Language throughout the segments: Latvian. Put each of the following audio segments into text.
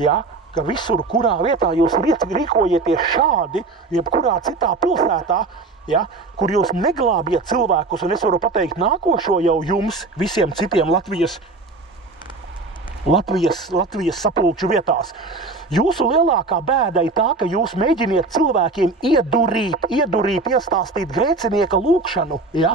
ja, ka visur, kurā vietā jūs rīkojieties šādi, jebkurā citā pilsētā, ja, kur jūs neglābiet cilvēkus, un es varu pateikt nākošo jau jums, visiem citiem Latvijas sapulču vietās. Jūsu lielākā bēda ir tā, ka jūs mēģiniet cilvēkiem iedurīt, iestāstīt grēcinieka lūkšanu. Ja?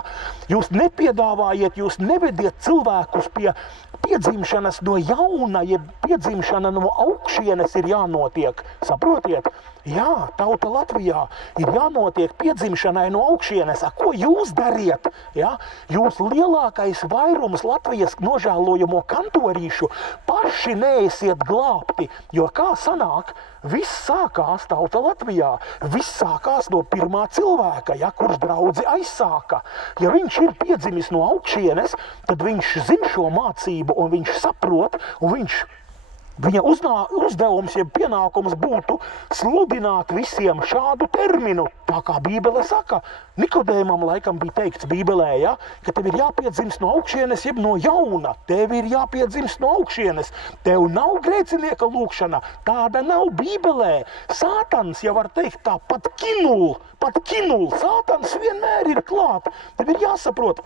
Jūs nepiedāvājiet, jūs nevediet cilvēkus pie piedzimšanas no jauna, ja piedzimšana no augšienes ir jānotiek. Saprotiet? Jā, tauta Latvijā ir jānotiek piedzimšanai no augšienes. Ko jūs dariet? Ja? Jūs lielākais vairums Latvijas nožēlojamo kantorīšu paši neesiet glābti, jo kā sanāk, viss sākās tauta Latvijā. Viss sākās no pirmā cilvēka, ja, kurš draudzi aizsāka. Ja viņš ir piedzimis no augšienes, tad viņš zina šo mācību un viņš saprot, un viņa uzdevums, ja pienākums būtu sludināt visiem šādu terminu, tā kā Bībele saka. Nikodēmam laikam bija teikts Bībelē, ja, ka tev ir jāpiedzimst no augšienes, jeb no jauna. Tev ir jāpiedzimst no augšienes. Tev nav grēcinieka lūkšana, tāda nav Bībelē. Sātans, ja var teikt tā, pat kinul, Sātans vienmēr ir klāt. Tev ir jāsaprot,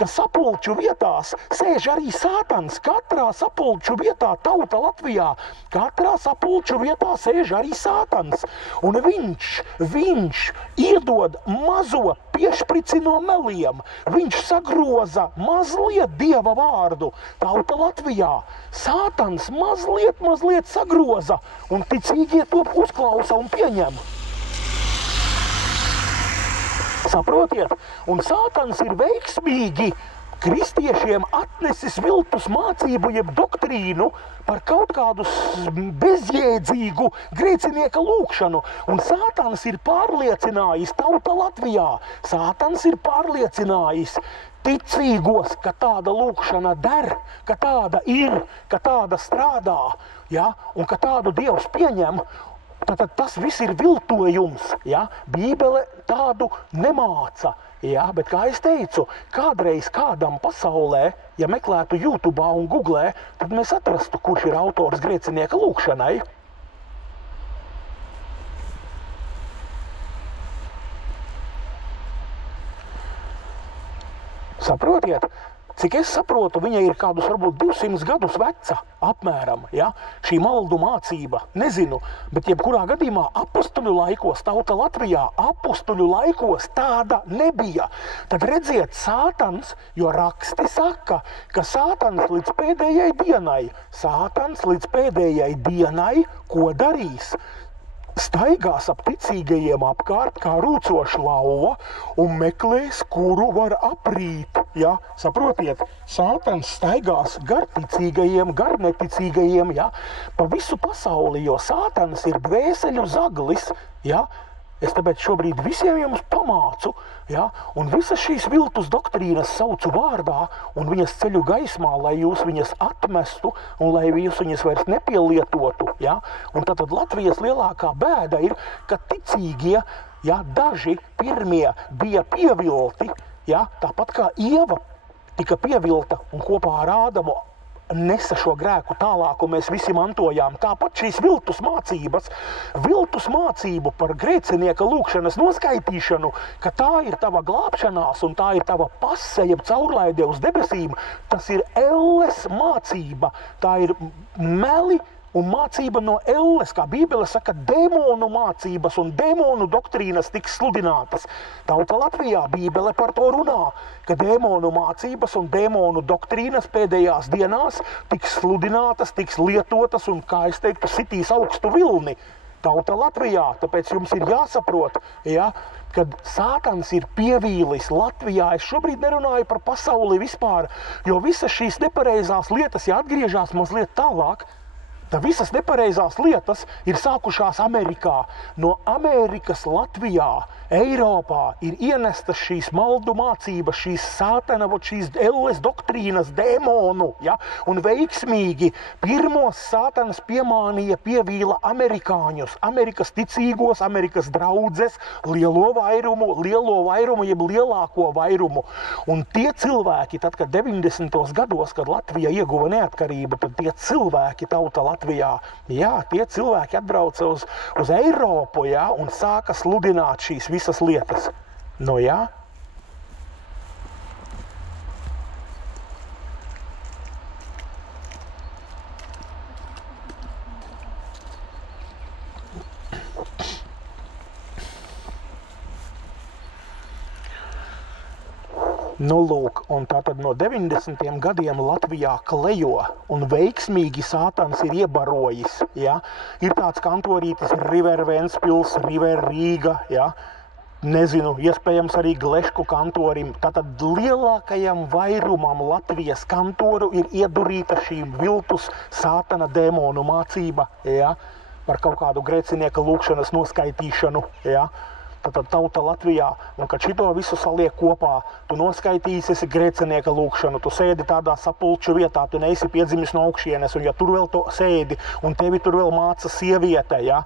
ka sapulču vietās sēž arī Sātans. Katrā sapulču vietā tauta Latvijā, katrā sapulču vietā sēž arī Sātans. Un viņš iedod mazo piešprici no meliem. Viņš sagroza mazliet Dieva vārdu. Tauta Latvijā Sātans mazliet sagroza, un ticīgie to uzklausa un pieņem. Saprotiet? Un Sātans ir veiksmīgi kristiešiem atnesis viltus mācību, jeb doktrīnu par kaut kādu bezjēdzīgu grēcinieka lūkšanu. Un Sātans ir pārliecinājis tauta Latvijā. Sātans ir pārliecinājis ticīgos, ka tāda lūkšana der, ka tāda ir, ka tāda strādā, ja? Un ka tādu Dievs pieņem. Tad tas viss ir viltojums, ja? Bībele tādu nemāca, ja? Bet, kā es teicu, kādreiz kādam pasaulē, ja meklētu YouTube'ā un Googlē, tad mēs atrastu, kurš ir autors grēcinieka lūkšanai. Saprotiet? Cik es saprotu, viņa ir kādus varbūt 200 gadus veca apmēram, ja? Šī maldu mācība, nezinu, bet jebkurā gadījumā apustuļu laikos, tauta Latvijā, apustuļu laikos tāda nebija. Tad redziet, Sātans, jo raksti saka, ka Sātans līdz pēdējai dienai, ko darīs? Staigās ap ticīgajiem apkārt kā rūcoša lauva un meklēs, kuru var aprīt. Ja? Saprotiet, Sātans staigās gar ticīgajiem, gar neticīgajiem, ja? Pa visu pasauli, jo Sātans ir dvēseļu zaglis. Ja? Es tāpēc šobrīd visiem jums pamācu, ja? Un visas šīs viltus doktrīnas saucu vārdā un viņas ceļu gaismā, lai jūs viņas atmestu un lai jūs viņas vairs nepielietotu. Ja? Un tad Latvijas lielākā bēda ir, ka ticīgie, ja, daži pirmie bija pievilti, ja? Tāpat kā Ieva tika pievilta un kopā ar Ādamu nesa šo grēku tālāk, un mēs visi mantojām. Tāpat šīs viltus mācību par grēcinieka lūkšanas noskaitīšanu, ka tā ir tava glābšanās un tā ir tava pase, jeb caurlaide uz debesīm, tas ir elles mācība, tā ir meli un mācība no elles, kā Bībele saka, dēmonu mācības un dēmonu doktrīnas tiks sludinātas. Tauta Latvijā Bībele par to runā, ka dēmonu mācības un dēmonu doktrīnas pēdējās dienās tiks sludinātas, tiks lietotas un, kā es teiktu, sitīs augstu vilni. Tauta Latvijā, tāpēc jums ir jāsaprot, ja, kad Sātans ir pievīlis Latvijā. Es šobrīd nerunāju par pasauli vispār, jo visas šīs nepareizās lietas, ja atgriežās mazliet tālāk, tad visas nepareizās lietas ir sākušās Amerikā. No Amerikas Latvijā, Eiropā ir ienestas šīs maldu mācības, šīs sātanavot, šīs elles doktrīnas, dēmonu, ja? Un veiksmīgi pirmos Sātans piemānīja, pievīla amerikāņus, Amerikas ticīgos, Amerikas draudzes, lielo vairumu, jeb lielāko vairumu. Un tie cilvēki, tad, kad 90. gados, kad Latvija ieguva neatkarību, tad tie cilvēki tauta Latvijā Latvijā. Jā, tie cilvēki atbrauca uz Eiropu, jā, un sāka sludināt šīs visas lietas. Nu, jā. Nu, lūk, un tātad no 90. gadiem Latvijā klejo un veiksmīgi sātans ir iebarojis, ja? Ir tāds kantorītis River Ventspils, River Rīga, ja? Nezinu, iespējams arī Glešku kantorim. Tātad lielākajam vairumam Latvijas kantoru ir iedurīta šī viltus sātana dēmonu mācība, ja? Par kaut kādu grēcinieka lūkšanas noskaitīšanu, ja? Tātad tauta Latvijā, un kad šito visu saliek kopā, tu noskaitīsi, esi grēcinieka lūkšanu, tu sēdi tādā sapulču vietā, tu neesi piedzimis no augšienes, un ja tur vēl to sēdi, un tevi tur vēl māca sieviete, ja?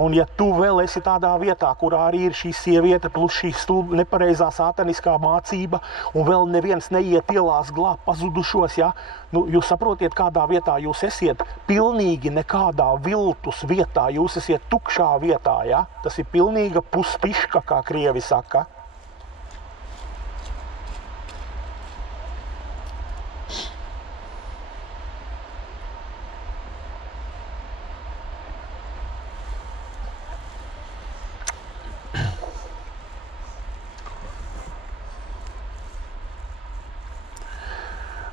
Un ja tu vēl esi tādā vietā, kurā arī ir šī sieviete, plus šī nepareizā sātaniskā mācība, un vēl neviens neiet ielās glābt pazudušos, ja? Nu, jūs saprotiet, kādā vietā jūs esiet, pilnīgi nekādā viltus vietā, jūs esiet tukšā vietā, ja? Tas ir pilnīga pustiška, kā krievi saka.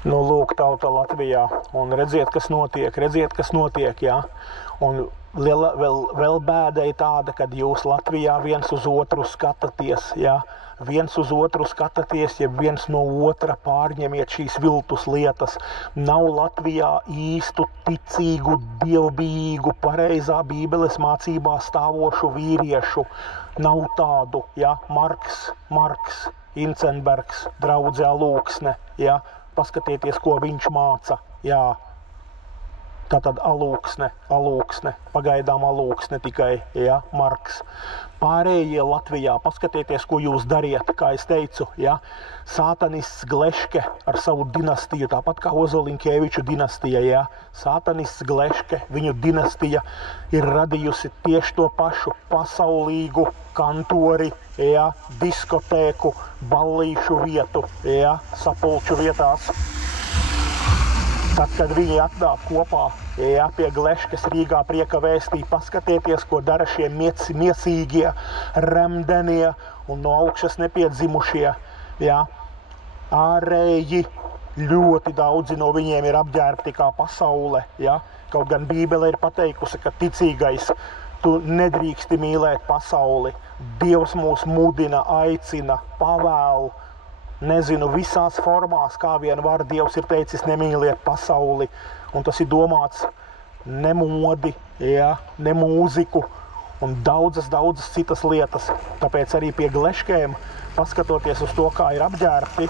Nu, lūk, tauta Latvijā, un redziet, kas notiek, jā. Un vēl bēda ir tāda, kad jūs Latvijā viens uz otru skatāties, jā. Viens uz otru skatāties, ja viens no otra pārņemiet šīs viltus lietas. Nav Latvijā īstu, ticīgu, dievbijīgu, pareizā Bībeles mācībā stāvošu vīriešu. Nav tādu, jā. Marks, Incenbergs, draudzē Alūksne, jā. Paskatieties, ko viņš māca, jā, tātad Alūksne, pagaidām Alūksne tikai, jā, Marks. Pārējie Latvijā, paskatieties, ko jūs dariet, kā es teicu, jā, sātanists Gleške ar savu dinastiju, tāpat kā Ozoliņkeviču dinastija, jā, sātanists Gleške, viņu dinastija ir radījusi tieši to pašu pasaulīgu kantori, jā, diskotēku, ballīšu vietu, jā, sapulču vietās. Tad, kad viņi atnāk kopā, jā, pie Gleškas Rīgā prieka vēstī, paskatieties, ko dara šie miesīgie, remdenie un no augšas nepiedzimušie, jā. Ārēji ļoti daudzi no viņiem ir apģērbti kā pasaule, jā. Kaut gan Bībele ir pateikusi, ka ticīgais, tu nedrīksti mīlēt pasauli. Dievs mūs mudina, aicina, pavēl, nezinu, visās formās, kā vien var. Dievs ir teicis, nemīliet pasauli. Un tas ir domāts ne modi, jā, ne mūziku un daudzas citas lietas. Tāpēc arī pie Gleškēm, paskatoties uz to, kā ir apģērbti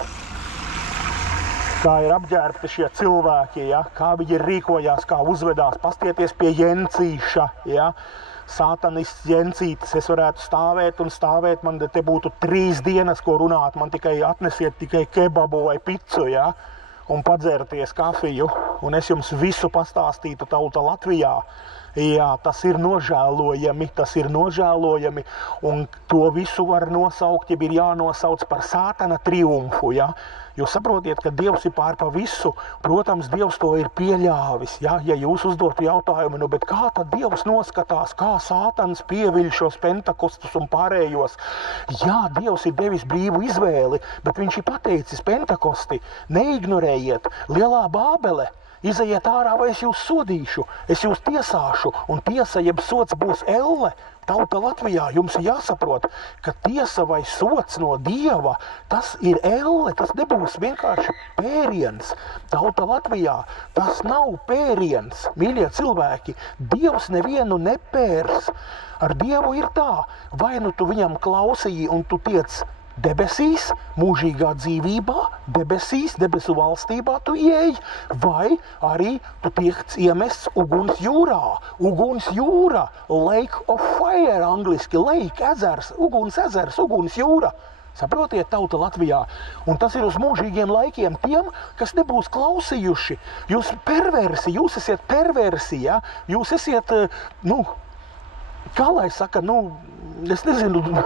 šie cilvēki, jā, kā viņi rīkojās, kā uzvedās. Paskatieties pie Jencīša, jā. Sātanists Jencītis, es varētu stāvēt, man te būtu 3 dienas, ko runāt, man atnesiet tikai kebabu vai picu, ja? Un padzerties kafiju, un es jums visu pastāstītu tauta Latvijā. Jā, tas ir nožēlojami, un to visu var nosaukt, ja ir jānosauc par sātana triumfu, ja? Jūs saprotiet, ka Dievs ir pār pa visu, protams, Dievs to ir pieļāvis, ja? Ja jūs uzdotu jautājumu, nu, bet kā tad Dievs noskatās, kā sātans pieviļ šos pentakostus un pārējos? Jā, Dievs ir devis brīvu izvēli, bet viņš ir pateicis pentakosti, neignorējiet, lielā Bābele. Izejiet ārā, vai es jūs sodīšu, es jūs tiesāšu, un tiesa jeb sods būs elle. Tauta Latvijā, jums ir jāsaprot, ka tiesa vai sods no Dieva, tas ir elle, tas nebūs vienkārši pēriens. Tauta Latvijā, tas nav pēriens, mīļie cilvēki, Dievs nevienu nepērs. Ar Dievu ir tā, vai nu tu viņam klausīji un tu tiec debesīs, mūžīgā dzīvībā, debesīs, debesu valstībā tu ieej, vai arī tu tiek iemests uguns jūrā. Uguns jūra, lake of fire, angliski, lake, ezers, uguns jūra. Saprotiet, tauta Latvijā. Un tas ir uz mūžīgiem laikiem tiem, kas nebūs klausījuši. Jūs esiet perversi, ja? Jūs esiet, kā lai saka, es nezinu,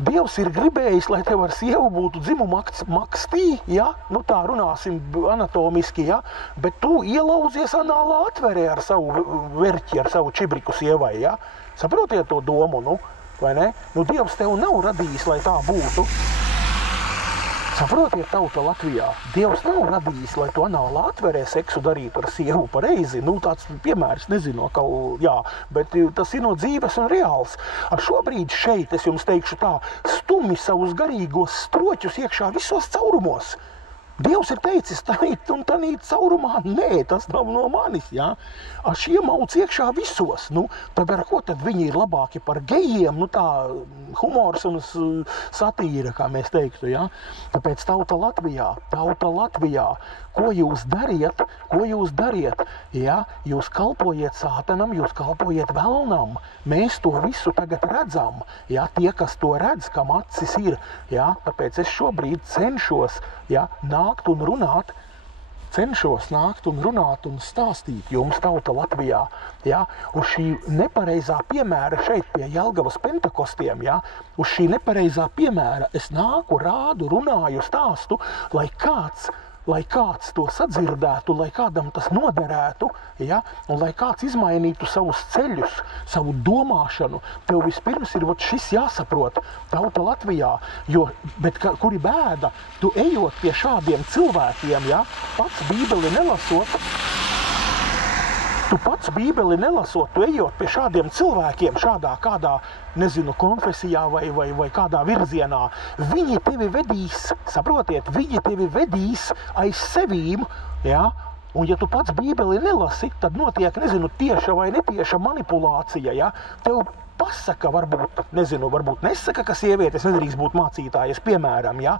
Dievs ir gribējis, lai tev ar sievu būtu dzimuma makstī, ja? Tā runāsim anatomiski, ja? Bet tu ielaudzies anālā atverē ar savu verķi, ar savu čibriku sievai, ja? Saprotiet to domu, vai ne? Dievs tev nav radījis, lai tā būtu. Saprotiet, tauta Latvijā, Dievs nav radījis, lai tu anālā atverē seksu darītu ar sievu pareizi. Tāds piemērs, nezinu, bet tas ir no dzīves un reāls. Šobrīd šeit, es jums teikšu tā, stumi savus garīgos stroķus iekšā visos caurumos. Dievs ir teicis, un tanī caurumā, nē, tas nav no manis, ja? Iemauc iekšā visos, tad ar ko tad viņi ir labāki par gejiem, tā humors un satīra, kā mēs teiktu, ja? Tāpēc tauta Latvijā, ko jūs dariet, ja? Jūs kalpojiet sātanam, jūs kalpojiet velnam, mēs to visu tagad redzam, ja? Tie, kas to redz, kam acis ir, ja? Tāpēc es šobrīd cenšos, ja, nākt un runāt un stāstīt jums, tauta Latvijā, ja, uz šī nepareizā piemēra šeit pie Jelgavas pentakostiem, ja, uz šī nepareizā piemēra es nāku, rādu, runāju, stāstu, lai kāds to sadzirdētu, lai kādam tas noderētu, ja, un lai kāds izmainītu savus ceļus, savu domāšanu. Tev vispirms ir šis jāsaprot, tauta Latvijā, bet kuri bēda, tu ejot pie šādiem cilvēkiem, ja, pats Bībeli nelasot, tu ejot pie šādiem cilvēkiem, šādā kādā, nezinu, konfesijā vai kādā virzienā, viņi tevi vedīs, saprotiet, aiz sevīm, ja, un ja tu pats Bībeli nelasi, tad notiek, nezinu, tieša vai netieša manipulācija, ja, tev pasaka varbūt nesaka, ka sievietes nedrīkst būt mācītājas, piemēram, ja,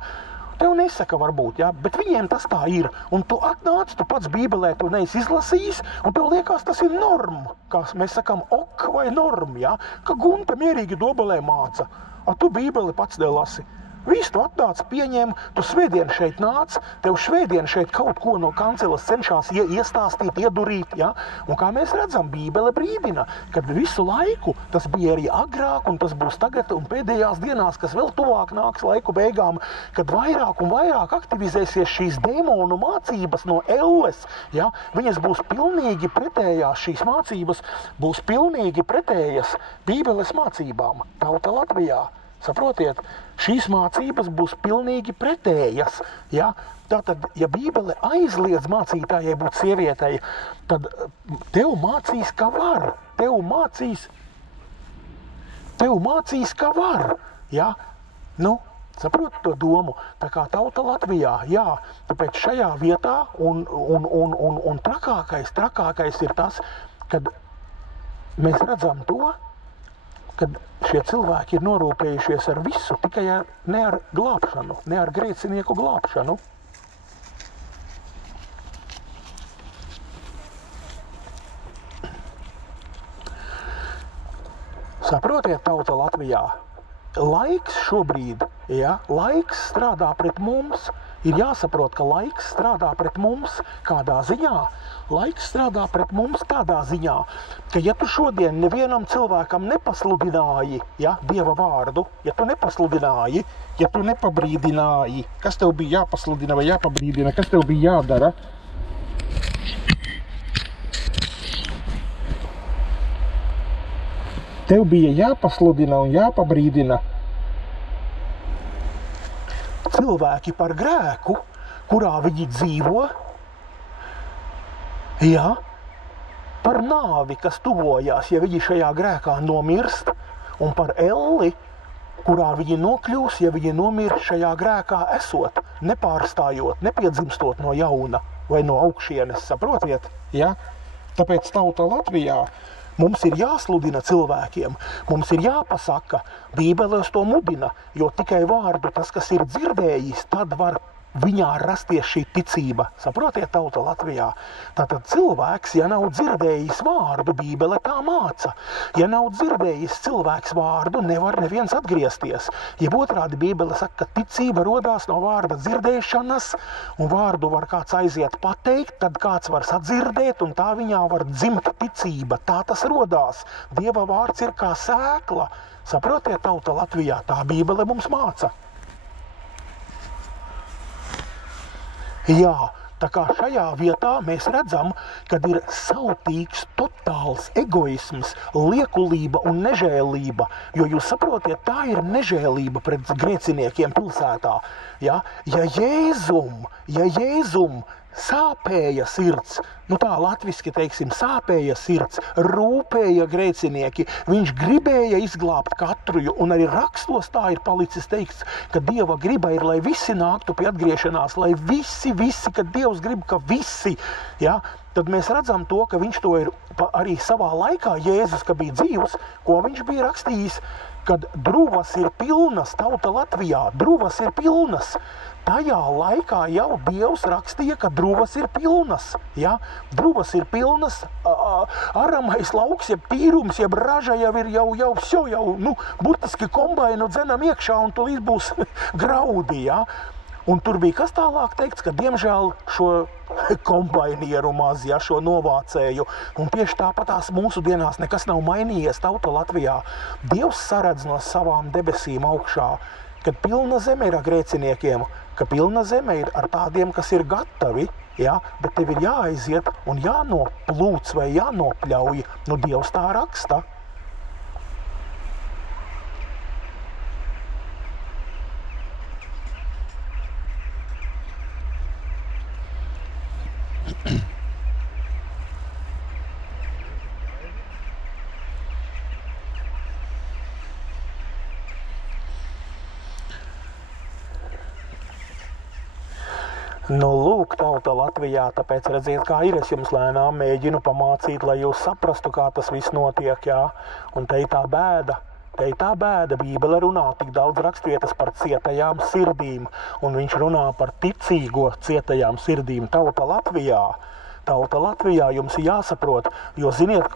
tev nesaka varbūt, ja, bet viņiem tas tā ir. Un tu atnāc, tu pats Bībelē tu neesi izlasījis, un tev liekas, tas ir norma. Kā mēs sakam, ok vai norma, ja, ka Gunta mierīgi dobelē māca. Tu Bībeli pats nelasi. Visu tu atnāc, pieņem, tu svētdien šeit nāc, tev svētdien šeit kaut ko no kanceles cenšās iestāstīt, iedurīt, ja? Un kā mēs redzam, Bībele brīdina, kad visu laiku, tas bija arī agrāk, un tas būs tagad, un pēdējās dienās, kas vēl tuvāk nāks laiku beigām, kad vairāk un vairāk aktivizēsies šīs demonu mācības no elles, ja? Viņas būs pilnīgi pretējās, šīs mācības būs pilnīgi pretējas Bībeles mācībām, tauta Latvijā. Saprotiet, šīs mācības būs pilnīgi pretējas, ja? Tātad, ja Bībele aizliedz mācītājai būt sievietei, tad tev mācīs, ka var. Tev mācīs, ka var, ja? Saprot to domu, tā kā tauta Latvijā, jā, tāpēc šajā vietā un trakākais ir tas, kad mēs redzam to, kad šie cilvēki ir norūpējušies ar visu, tikai ne ar glābšanu, ne ar grēcinieku glābšanu. Saprotiet, tauta Latvijā, laiks šobrīd, ja, laiks strādā pret mums, ir jāsaprot, ka laiks strādā pret mums kādā ziņā. Laiks strādā pret mums tādā ziņā, ka ja tu šodien nevienam cilvēkam nepasludināji, ja, Dieva vārdu, ja tu nepasludināji, ja tu nepabrīdināji, kas tev bija jāpasludina vai jāpabrīdina, kas tev bija jādara, tev bija jāpasludina un jāpabrīdina cilvēki par grēku, kurā viņi dzīvo, ja, par nāvi, kas tuvojās, ja viņi šajā grēkā nomirst, un par elli, kurā viņi nokļūs, ja viņi nomirst šajā grēkā esot, nepārstājot, nepiedzimstot no jauna vai no augšienes, saprotiet? Ja? Tāpēc tauta Latvijā mums ir jāsludina cilvēkiem, mums ir jāpasaka, Bībele uz to mudina, jo tikai vārdu tas, kas ir dzirdējis, tad var viņā rasties šī ticība. Saprotiet, tauta Latvijā? Tātad cilvēks, ja nav dzirdējis vārdu, Bībele tā māca. Ja nav dzirdējis cilvēks vārdu, nevar neviens atgriezties. Jeb otrādi Bībele saka, ka ticība rodās no vārda dzirdēšanas, un vārdu var kāds aiziet pateikt, tad kāds var sadzirdēt, un tā viņā var dzimt ticība. Tā tas rodās. Dieva vārds ir kā sēkla. Saprotiet, tauta Latvijā? Tā Bībele mums māca. Jā, tā kā šajā vietā mēs redzam, kad ir sautīgs, totāls egoisms, liekulība un nežēlība, jo jūs saprotiet, tā ir nežēlība pret grēciniekiem pilsētā. Ja Jēzum sāpēja sirds, tā latviski teiksim, sāpēja sirds, rūpēja grēcinieki, viņš gribēja izglābt katru, un arī rakstos tā ir palicis teikts, ka Dieva griba ir, lai visi nāktu pie atgriešanās, lai visi, kad Dievs grib, ka visi, ja, tad mēs redzam to, ka viņš to ir arī savā laikā, Jēzus, ka bija dzīvs, ko viņš bija rakstījis, kad druvas ir pilnas, tauta Latvijā, druvas ir pilnas. Tajā laikā jau Dievs rakstīja, ka druvas ir pilnas. Ja? Druvas ir pilnas, aramais lauks, jeb tīrums, jeb raža jau ir burtiski kombainu dzenam iekšā un tūlīt būs graudi. Ja? Un tur bija kas tālāk teikts, ka diemžēl šo kombainieru maz, ja, šo novācēju. Un tieši tāpatās mūsu dienās nekas nav mainījies tauta Latvijā. Dievs saredz no savām debesīm augšā, kad pilna zeme ir ar grēciniekiem, ka pilna zeme ir ar tādiem, kas ir gatavi, ja, bet tev ir jāaiziet un jānoplūc vai jānopļauj. Dievs tā raksta. Lūk, tauta Latvijā, tāpēc redziet, kā ir. Es jums lēnām mēģinu pamācīt, lai jūs saprastu, kā tas viss notiek, jā. Un te ir tā bēda. Bībele runā tik daudz rakstvietas par cietajām sirdīm, un viņš runā par ticīgo cietajām sirdīm. Tauta Latvijā jums ir jāsaprot, jo ziniet,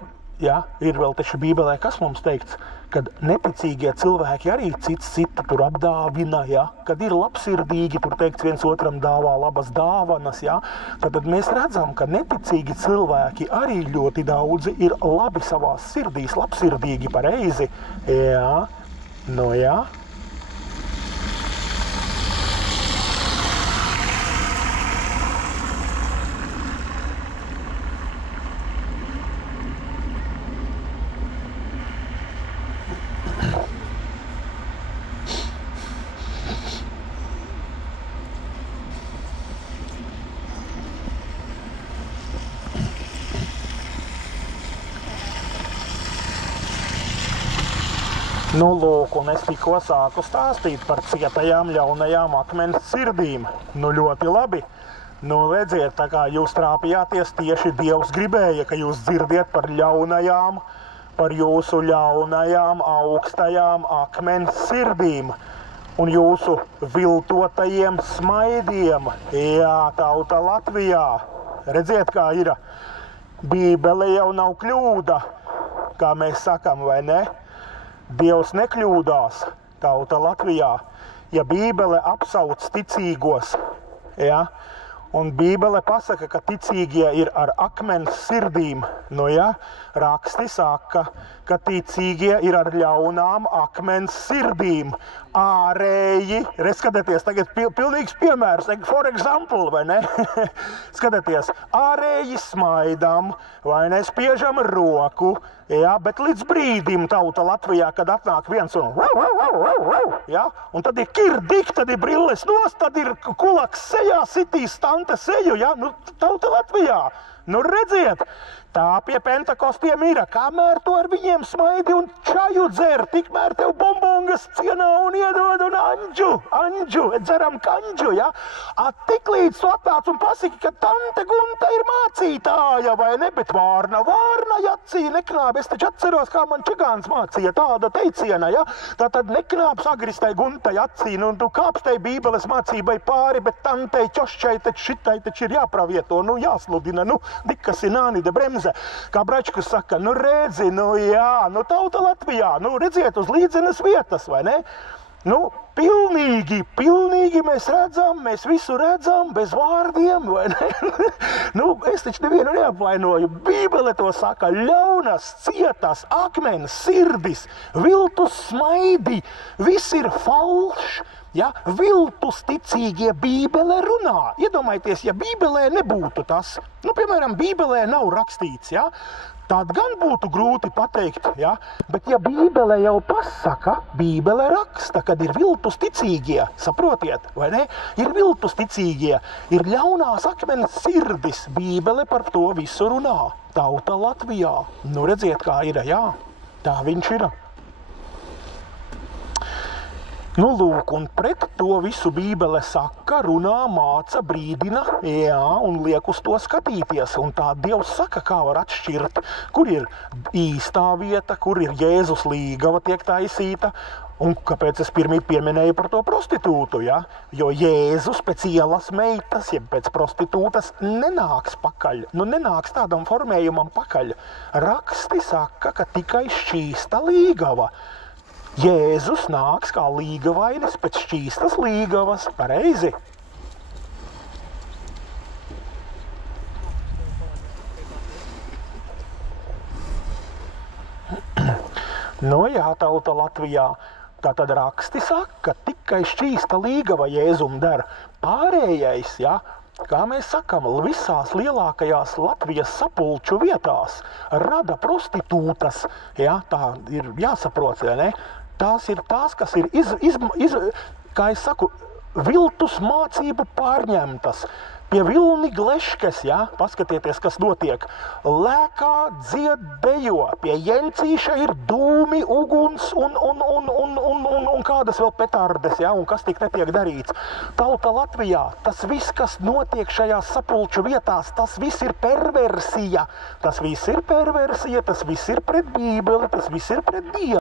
jā, ir vēl taču Bībelē, kas mums teikts, kad neticīgie cilvēki arī citu tur apdāvina, ja? Kad ir labsirdīgi, tur teikts viens otram dāvā labas dāvanas, ja? Tad mēs redzam, ka neticīgi cilvēki arī ļoti daudzi ir labi savās sirdīs, labsirdīgi, pareizi. Jā, jā. Lūk, un es tikko sāku stāstīt par cietajām ļaunajām akmens sirdīm. Ļoti labi. Redziet, tā kā jūs trāpījāties, tieši Dievs gribēja, ka jūs dzirdiet par ļaunajām, par jūsu ļaunajām, augstajām akmens sirdīm un jūsu viltotajiem smaidiem. Jā, tauta Latvijā. Redziet, kā ir. Bībele jau nav kļūda, kā mēs sakam, vai ne? Dievs nekļūdās, tauta Latvijā, ja Bībele apsauc ticīgos, ja, un Bībele pasaka, ka ticīgie ir ar akmens sirdīm, ja, raksti saka, ka ticīgie ir ar ļaunām akmens sirdīm, ārēji, skatieties, tagad pilnīgs piemērs, for example, vai ne? Skatieties, ārēji smaidam, vai ne, spiežam roku, ja, bet līdz brīdim tauta Latvijā, kad atnāk viens un ja, un tad ir kirdik, tad ir brilles nost, tad ir kulaks sejā, sitīs tante seju, ja? Nu, tauta Latvijā. Nu, redziet, tā pie pentakostiem ir, kamēr tu ar viņiem smaidi un čaju dzer, tikmēr tev bombongas cienā un iedod un anģu, dzeram kanģu, ja? Tik līdz tu atnāc un pasaki, ka tante Gunta ir mācītāja, vai ne? Bet vārna jacī, neknāb, es taču atceros, kā man čigāns mācīja tāda teiciena, ja? Tātad neknāb sagristai Guntai acī, nu, tu kāpstai bībeles mācībai pāri, bet tantei ķošķai taču šitai taču ir jāpravieto, nu, jāsludina, nu, dikas ir nāni de bremze. Kā Bračkus saka, nu redzi, nu jā, nu tauta Latvijā, nu redziet uz līdzenas vietas, vai ne? Nu, pilnīgi mēs redzam, mēs visu redzam, bez vārdiem, vai ne? Nu, es taču nevienu neapvainoju. Bībele to saka, ļaunas, cietas, akmens, sirdis, viltus smaidi, viss ir falšs. Ja, viltus ticīgie Bībele runā. Iedomājieties, ja Bībelē nebūtu tas, nu, piemēram, Bībelē nav rakstīts, ja, tad gan būtu grūti pateikt, ja, bet ja Bībele jau pasaka, Bībele raksta, kad ir viltus ticīgie, saprotiet, vai ne? Ir viltus ticīgie, ir ļaunās akmens sirdis, Bībele par to visu runā. Tauta Latvijā, nu redziet, kā ir, jā, tā viņš ir. Nu, lūk, un pret to visu Bībele saka, runā, māca, brīdina, jā, un liek uz to skatīties. Un tā Dievs saka, kā var atšķirt, kur ir īstā vieta, kur ir Jēzus līgava tiek taisīta, un kāpēc es pirmie pieminēju par to prostitūtu, ja? Jo Jēzus pēc ielas meitas, jeb pēc prostitūtas, nenāks pakaļ, nu nenāks tādam formējumam pakaļ. Raksti saka, ka tikai šķīsta līgava. Jēzus nāks kā līgavainis pēc šķīstas līgavas, pareizi? Nu jā, tauta Latvijā, tātad raksti saka, tikai šķīsta līgava Jēzum der. Pārējais, ja, kā mēs sakam, visās lielākajās Latvijas sapulču vietās rada prostitūtas, ja, tā ir jāsaprot, ja ne? Tās ir tās, kas ir, kā es saku, viltus mācību pārņemtas. Pie Vilni Gleškes, ja, paskatieties, kas notiek. Lēkā dzied dejo, pie Jencīša ir dūmi, uguns un kādas vēl petardes, ja, un kas tik netiek darīts. Tauta Latvijā, tas viss, kas notiek šajās sapulču vietās, tas viss ir perversija. Tas viss ir perversija, tas viss ir pret Bībeli, tas viss ir pret Dievu.